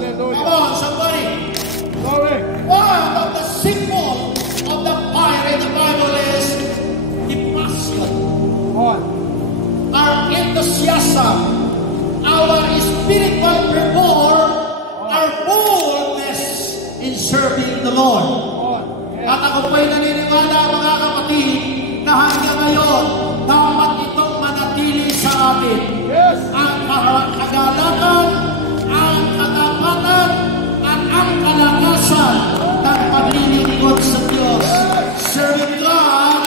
Hallelujah. Come on, somebody. Glory. One of the symbol of the fire in the Bible is the passion. On. Our enthusiasm, our spiritual fervor, our boldness in serving the Lord. At ako po'y naniniwala, mga kapatid, na hanggang ngayon, dapat itong manatili sa atin. Yes. Ang kagalakan, ang katapatan, at ang kalakasan ng paglilingkod sa Diyos. Serving God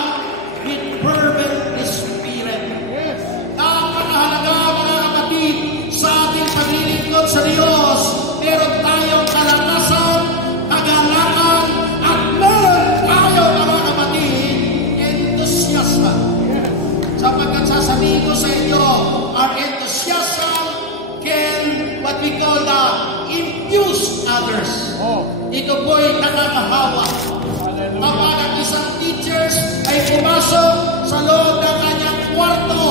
with fervent spirit. Yes. Napakahalaga, mga kapatid, sa ating paglilingkod sa Diyos. Meron tayong kalakasan, kagalakan, at meron tayo, mga kapatid, enthusiasm. Yes. Sapagkat sasabihin ko sa inyo, our enthusiasm can, what we call infuse others. Oh. Ito po'y nakakahawa. Hallelujah. Kapag ang isang teachers ay pumasok sa loob ng kanyang kwarto,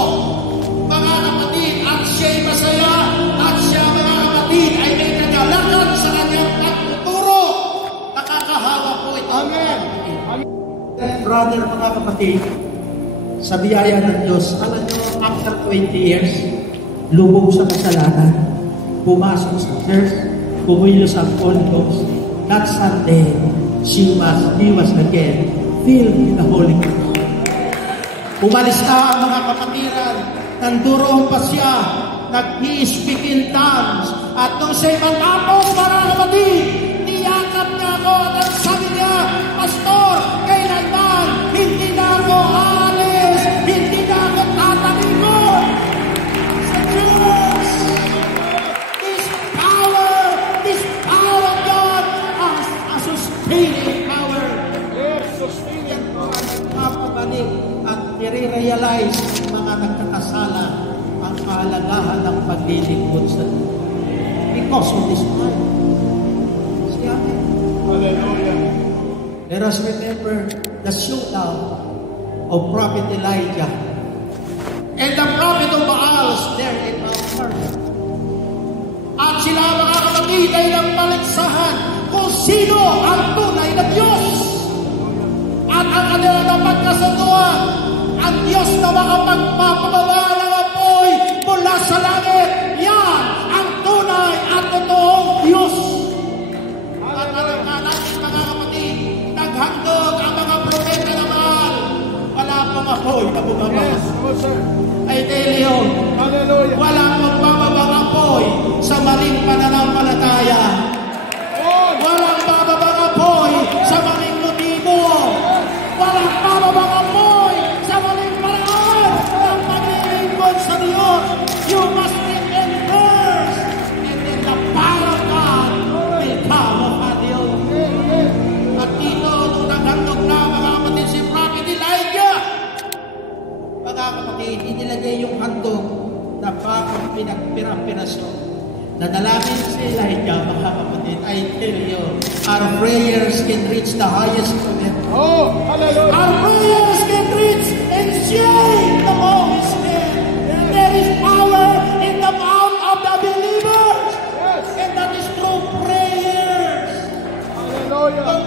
mga kapatid, at siya'y masaya, at siya, mga kapatid, ay may kagalakan sa kanyang pagtuturo, nakakahawa po ito. Amen. Brother, mga kapatid, sa biyaya ng Diyos, alam nyo, after 20 years, lubog sa kasalanan, pumasok sa church, pumilo sa Holy Ghost. That Sunday, he was again filled with the Holy Ghost. Umalis na ang mga kapatiran, nanduroon pa siya, nag-i-speak in tongues, at nung siya'y matapos, mga kapatid, niyakap niya ako at sabi niya, Pastor, kailanman, hindi na ako alis, hindi na ako tatalikod sa Diyos. This power of God has a sustaining power. Yes. Sustaining power. Nagpapabalik at nire-realize mga nagkakasala ang kahalagahan ng paglilingkod sa Diyos. Because of this power. Siya. Hallelujah. Let us remember the showdown of Prophet Elijah and the prophet of Baal there in Mount Carmel. At sila, mga kapatid, ay nagpaligsahan kung sino ang tunay na Diyos. At ang kanilang napagkasunduan, ang Diyos na makapagpapababa ng apoy mula sa langit, yan ang tunay at totoong Diyos. At alam nga natin, mga kapatid, naghandog ang mga propeta na Baal. Wala pong apoy na bumaba. Yes. Oh, sir. Ay Delio, Hallelujah. wala pong bababang apoy sa maling pananampalataya. Oh. Walang bababang apoy sa maling motibo. Walang bababang apoy sa maling paraan ng paglilingkod sa Diyos. You must live in first, and then the power of God will come upon you. At dito, nung naghandog na, mga kapatid, si Prophet Elijah, mga kapatid, inilagay yung handog na bakang pinagpira-pirasyon. Nadalangin si Elijah, mga kapatid, I tell you, our prayers can reach the highest heaven. Oh, hallelujah. Our prayers can reach and shake the lowest heaven. There is power in the mouth of the believers. Yes. And that is through prayers. Hallelujah. Kung